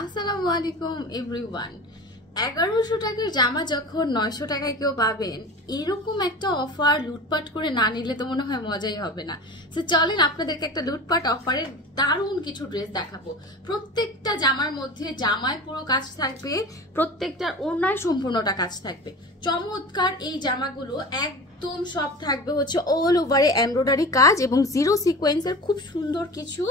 আসসালামু আলাইকুম এভরিওয়ান। 1100 টাকার জামা যখন 900 টাকায় কেউ পাবেন, এরকম একটা অফার লুটপাট করে না নিলে তো মনে হয় মজাই হবে না। তো চলেন আপনাদেরকে একটা লুটপাট অফারের দারুণ কিছু ড্রেস দেখাবো। প্রত্যেকটা জামার মধ্যে জামায় পুরো কাজ থাকবে, প্রত্যেকটা ওড়নায় সম্পূর্ণটা কাজ থাকবে। চমৎকার এই জামাগুলো একদম সব থাকবে হচ্ছে অল ওভারে এমব্রয়ডারি কাজ এবং জিরো সিকোয়েন্সের খুব সুন্দর কিছু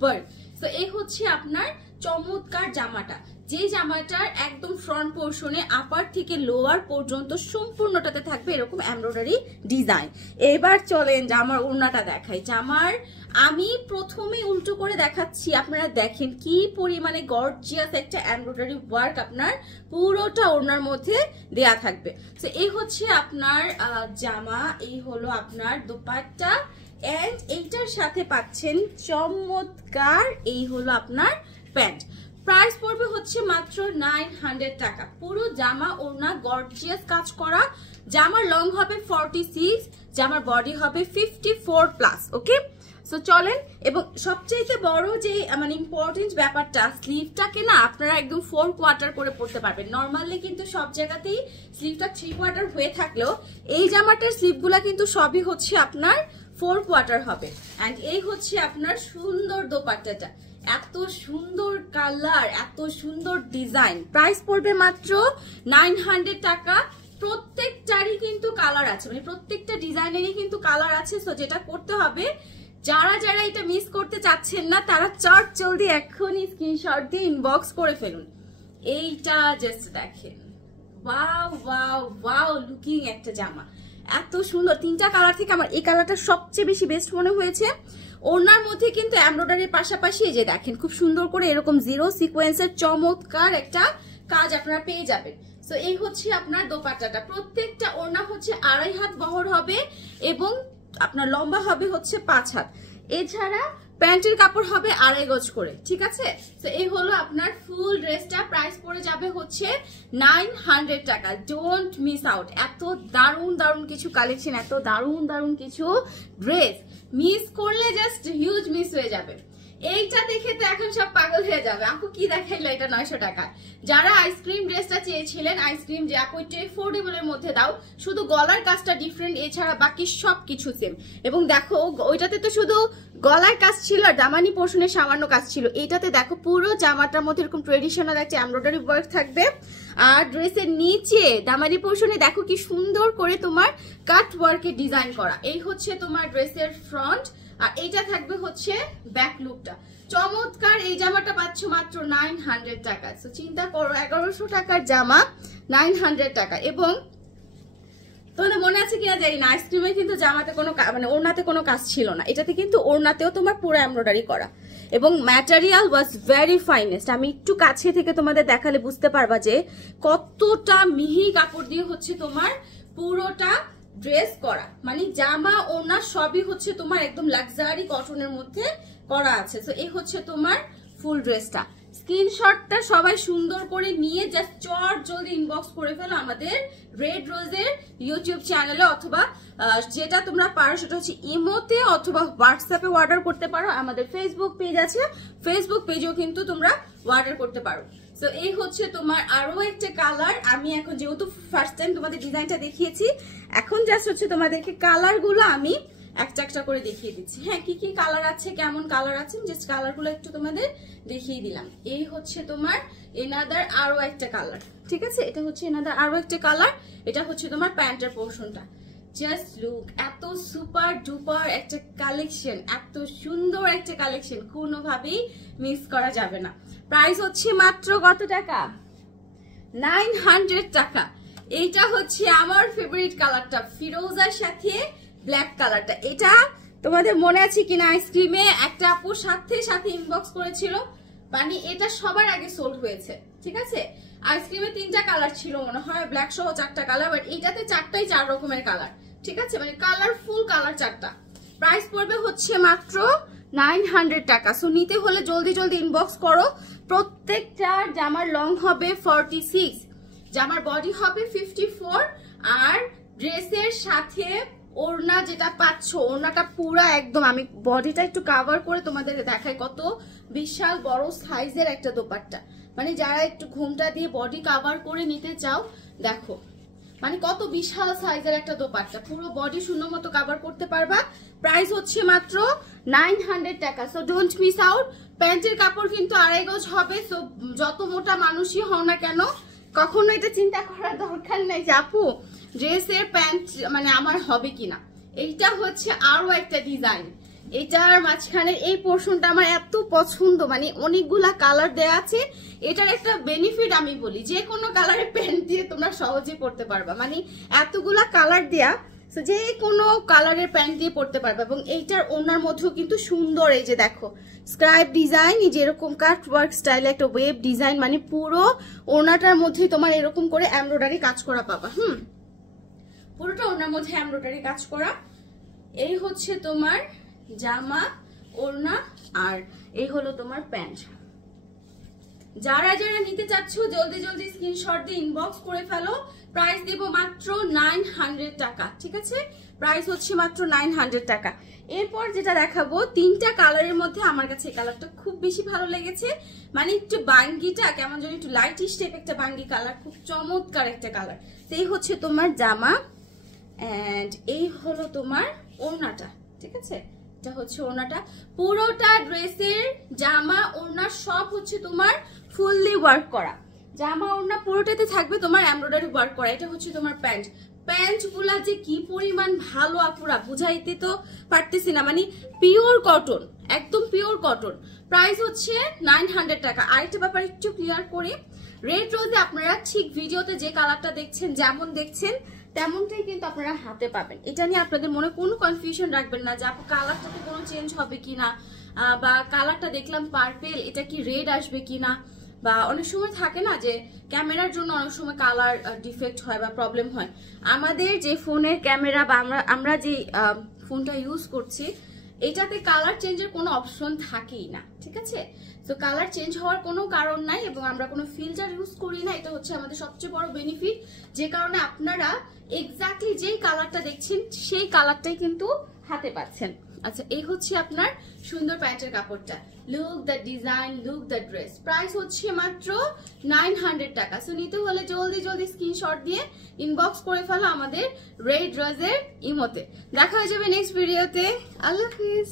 ওয়ার্ক। তো এই হচ্ছে আপনার চমৎকার জামাটা, যে জামাটার একদম ফ্রন্ট পোর্শনে আপার থেকে লোয়ার পর্যন্ত সম্পূর্ণটাতে থাকবে এরকম এমব্রয়ডারি ডিজাইন। এবার চলেন জামার ওড়নাটা দেখাই। জামার আমি প্রথমে উল্টো করে দেখাচ্ছি, আপনারা দেখেন কি পরিমাণে গর্জিয়াস একটা এমব্রয়ডারি ওয়ার্ক আপনার পুরোটা ওড়নার মধ্যে দেয়া থাকবে। তো এই হচ্ছে আপনার জামা, এই হলো আপনার দোপাট্টা এন্ড এইটার সাথে পাচ্ছেন চমৎকার এই হলো আপনার প্যান্ট। প্রাইস পড়বে হচ্ছে মাত্র 900 টাকা। পুরো জামা ওড়না গর্জিয়াস কাজ করা। জামার লং হবে 46, জামার বডি হবে 54 প্লাস। ওকে, সো চলেন। এবং সবচেয়ে বড় যে মানে ইম্পর্টেন্ট ব্যাপারটা, স্লিভটাকে না আপনারা একদম 4 কোয়ার্টার করে পড়তে পারবেন। নর্মালি কিন্তু সব জায়গাতেই স্লিভটা 3 কোয়ার্টার হয়ে থাকলেও এই জামাটার স্লিভগুলা কিন্তু সবই হচ্ছে আপনার 4 কোয়ার্টার হবে। এন্ড এই হচ্ছে আপনার সুন্দর দোপাট্টাটা, এত সুন্দর কালার, এত সুন্দর ডিজাইন। প্রাইস পড়বে মাত্র 900 টাকা। প্রত্যেকটারই কিন্তু কালার আছে, মানে প্রত্যেকটা ডিজাইনেরই কিন্তু কালার আছে। সো যেটা করতে হবে, যারা যারা এটা মিস করতে চাচ্ছেন না তারা চট জলদি এখনই স্ক্রিনশট দিয়ে ইনবক্স করে ফেলুন। এইটা জাস্ট দেখেন, ওয়াও ওয়াও ওয়াও লুকিং একটা জামা, এত সুন্দর। তিনটা কালার থেকে আমার এই কালারটা সবচেয়ে বেশি বেস্ট মনে হয়েছে। ওড়নার মধ্যে কিন্তু এমব্রয়ডারির পাশাপাশি এই যে দেখেন খুব সুন্দর করে এরকম জিরো সিকোয়েন্সের চমৎকার একটা কাজ আপনারা পেয়ে যাবেন। সো এই হচ্ছে আপনার দোপাট্টাটা। প্রত্যেকটা ওড়না হচ্ছে 2.5 হাত বহর হবে এবং আপনার লম্বা হবে হচ্ছে 5 হাত। এছাড়া প্যান্টের কাপড় হবে 2.5 গজ করে, ঠিক আছে? তো এই হলো আপনার ফুল ড্রেসটা। প্রাইস পড়ে যাবে হচ্ছে 900 টাকা। Don't miss out. এত দারুণ দারুণ কিছু কালেকশন, এত দারুণ দারুণ কিছু ড্রেস, মিস করলে জাস্ট হিউজ মিস হয়ে যাবে। এইটা দেখে তো এখন সব পাগল হয়ে যাবে, আপু কি দেখাইলো এটা 900 টাকা। যারা আইসক্রিম ড্রেসটা চেয়েছিলেন, আইসক্রিম যে আপু একটু এফোর্ডেবল এর মধ্যে দাও, শুধু গলার কাজটা ডিফারেন্ট, এছাড়া বাকি সবকিছু সেম। এবং দেখো ওইটাতে তো শুধু গলার কাজ ছিল আর দামানি পোর্শনে সামান্য কাজ ছিল, এইটাতে দেখো পুরো জামাটার মধ্যে এরকম ট্রেডিশনাল একটা এমব্রয়ডারি ওয়ার্ক থাকবে। আর ড্রেসের নিচে দামানি পোর্শনে দেখো কি সুন্দর করে তোমার কাট ওয়ার্কের ডিজাইন করা। এই হচ্ছে তোমার ড্রেসের ফ্রন্ট, আর এইটা থাকবে হচ্ছে ব্যাক লুকটা। চমৎকার এই জামাটা পাচ্ছ মাত্র 900 টাকা। সো চিন্তা করো, 1100 টাকার জামা 900 টাকা। এবং তোমাদের মনে আছে কিনা জানি না, আইসক্রিমে কিন্তু জামাতে কোনো মানে ওড়নাতে কোনো কাজ ছিল না, এটাতে কিন্তু ওড়নাতেও তোমার পুরো এমব্রয়ডারি করা এবং ম্যাটেরিয়াল ওয়াজ ভেরি ফাইনেস্ট। আমি একটু কাছে থেকে তোমাদের দেখালে বুঝতে পারবা যে কতটা মিহি কাপড় দিয়ে হচ্ছে তোমার পুরোটা ড্রেস করা। মানে জামা ওড়না সবই হচ্ছে তোমার একদম লাক্সারি কটনের মধ্যে করা আছে। তো এই হচ্ছে তোমার ফুল ড্রেসটা। স্ক্রিনশটটা সবাই সুন্দর করে নিয়ে জাস্ট চট জলদি ইনবক্স করে ফেলো আমাদের রেড রোজের ইউটিউব চ্যানেলে, অথবা যেটা তোমরা পারো সেটা হচ্ছে ইমোতে অথবা হোয়াটসঅ্যাপে অর্ডার করতে পারো। আমাদের ফেসবুক পেজ আছে, ফেসবুক পেজেও কিন্তু তোমরা অর্ডার করতে পারো। সো এই হচ্ছে তোমার আরো একটা কালার। আমি এখন যেহেতু ফার্স্ট টাইম তোমাদের ডিজাইনটা দেখিয়েছি, এখন জাস্ট হচ্ছে তোমাদেরকে কালারগুলো আমি একটা একটা করে দেখিয়ে দিচ্ছি। হ্যাঁ, কি কি কালার আছে, কেমন কালার আছে, জাস্ট কালারগুলো একটু তোমাদের দেখিয়ে দিলাম। এই হচ্ছে তোমার এনাদার আরো একটা কালার, ঠিক আছে? এটা হচ্ছে এনাদার আরো একটা কালার। এটা হচ্ছে তোমার প্যান্টের পোর্শনটা। জাস্ট লুক, এত সুপার ডুপার একটা কালেকশন, এত সুন্দর একটা কালেকশন, কোনোভাবেই মিস করা যাবে না। প্রাইস হচ্ছে মাত্র কত টাকা? 900 টাকা। এইটা হচ্ছে আমার ফেভারিট কালারটা, ফিরোজার সাথে ব্ল্যাক কালারটা। এটা তোমাদের মনে আছে কিনা, আইসক্রিমে একটা আপুর সাথে সাথে ইনবক্স করেছিল, মানে এটা সবার আগে সোল্ড হয়েছে, ঠিক আছে? আইসক্রিমে 3টা কালার ছিল মনে হয়, ব্ল্যাক সহ 4টা কালার, বাট এইটাতে 4টাই 4 রকমের কালার, ঠিক আছে? মানে কালারফুল কালার 4টা। প্রাইস পড়বে হচ্ছে মাত্র 900 টাকা। সো নিতে হলে জলদি জলদি ইনবক্স করো। প্রত্যেকটা জামার লং হবে 46, জামার বডি হবে 54, আর ড্রেসের সাথে ওড়না যেটা পাচ্ছ, ওড়নাটা পুরা একদম, আমি বডিটা একটু কাভার করে তোমাদের দেখাই, কত বিশাল বড় সাইজের একটা দোপাট্টা। মানে যারা একটু ঘুমটা দিয়ে বডি কাভার করে নিতে চাও, দেখো মানে কত বিশাল সাইজের একটা দোপাট্টা, পুরো বডি সুন্দর মতো কাভার করতে পারবা। প্রাইস হচ্ছে মাত্র 900 টাকা। So don't miss out. প্যান্টের কাপড় কিন্তু 2.5 গজ হবে। সো যত মোটা মানুষই হও না কেন, কখনো এটা চিন্তা করার দরকার নাই যে আপু ড্রেসের প্যান্ট মানে আমার হবে কিনা। এইটা হচ্ছে আরো একটা ডিজাইন, এটার মাঝখানে এই পোর্শনটা আমার এত পছন্দ, মানে অনেকগুলা কালার দেয়া আছে। এটার একটা বেনিফিট আমি বলি, যে কোনো কালারের প্যান্ট দিয়ে তোমরা সহজে পরতে পারবা, মানে এতগুলা কালার দেয়া, যে কোনো কালারের প্যান্ট দিয়ে পরতে পারবা। এবং এইটার ওনার মধ্যেও কিন্তু সুন্দর, এই যে দেখো স্ক্রাইব ডিজাইন, এই যে এরকম কাট ওয়ার্ক স্টাইলে একটা ওয়েব ডিজাইন, মানে পুরো ওনাটার মধ্যে তোমার এরকম করে এমব্রয়ডারি কাজ করা পাবা। পুরোটা ওনার মধ্যে এমব্রয়ডারি কাজ করা। এই হচ্ছে তোমার জামা, ওড়না, আর এই হলো তোমার প্যান্ট। যারা যারা নিতে চাচ্ছ জলদি জলদি স্ক্রিনশট দিয়ে ইনবক্স করে ফেলো। প্রাইস দেব মাত্র 900 টাকা, ঠিক আছে? প্রাইস হচ্ছে মাত্র 900 টাকা। এরপর যেটা দেখাবো, 3টা কালারের মধ্যে আমার কাছে এই কালারটা খুব বেশি ভালো লেগেছে। মানে একটু বাঙ্গিটা কেমন যেন একটু লাইটিশ টাইপ একটা বাঙ্গি কালার, খুব চমৎকার একটা কালার। সেই হচ্ছে তোমার জামা, এন্ড এই হলো তোমার ওড়নাটা, ঠিক আছে? এটা হচ্ছে ওড়নাটা। পুরোটা ড্রেসের জামা ওড়না সব হচ্ছে তোমার ফুললি ওয়ার্ক করা। জামা ওড়না পুরোটাতে থাকবে তোমার এমব্রয়ডারি ওয়ার্ক করা। এটা হচ্ছে তোমার প্যান্ট। প্যান্ট গুলা যে কি পরিমাণ ভালো আপুরা, বুঝাইতে তো পারতেছি না। মানে পিওর কটন, একদম পিওর কটন। প্রাইস হচ্ছে 900 টাকা। আরেকটা ব্যাপার একটু ক্লিয়ার করি, রেড রোজে আপনারা ঠিক ভিডিওতে যে কালারটা দেখছেন, যেমন দেখছেন তেমনটাই কিন্তু আপনারা হাতে পাবেন। এটা নিয়ে আপনাদের মনে কোনো কনফিউশন রাখবেন না যে আপু কালারটাতে কোনো চেঞ্জ হবে কিনা, বা কালারটা দেখলাম পার্পেল, এটা কি রেড আসবে কিনা, বা অনেক সময় থাকে না যে ক্যামেরার জন্য অনেক সময় কালার ডিফেক্ট হয় বা প্রবলেম হয়। আমাদের যে ফোনের ক্যামেরা বা আমরা যে ফোনটা ইউজ করছি, এটাতে কালার চেঞ্জের কোনো অপশন থাকেই না, ঠিক আছে? তো কালার চেঞ্জ হওয়ার কোনো কারণ নাই, এবং আমরা কোনো ফিল্টার ইউজ করি না। এটা হচ্ছে আমাদের সবচেয়ে বড় বেনিফিট, যে কারণে আপনারা এক্স্যাক্টলি যেই কালারটা দেখছেন সেই কালারটাই কিন্তু হাতে পাচ্ছেন। আচ্ছা, এই হচ্ছে আপনার সুন্দর প্যান্টের কাপড়টা। Look the design, look the dress. Price হচ্ছে মাত্র 900 টাকা। সো নিতে হলে জলদি জলদি স্ক্রিনশট দিয়ে ইনবক্স করে ফেলো আমাদের রেড রোজের ইমোতে। দেখা হয়ে যাবে নেক্সট ভিডিওতে। আল্লাহ হাফিজ।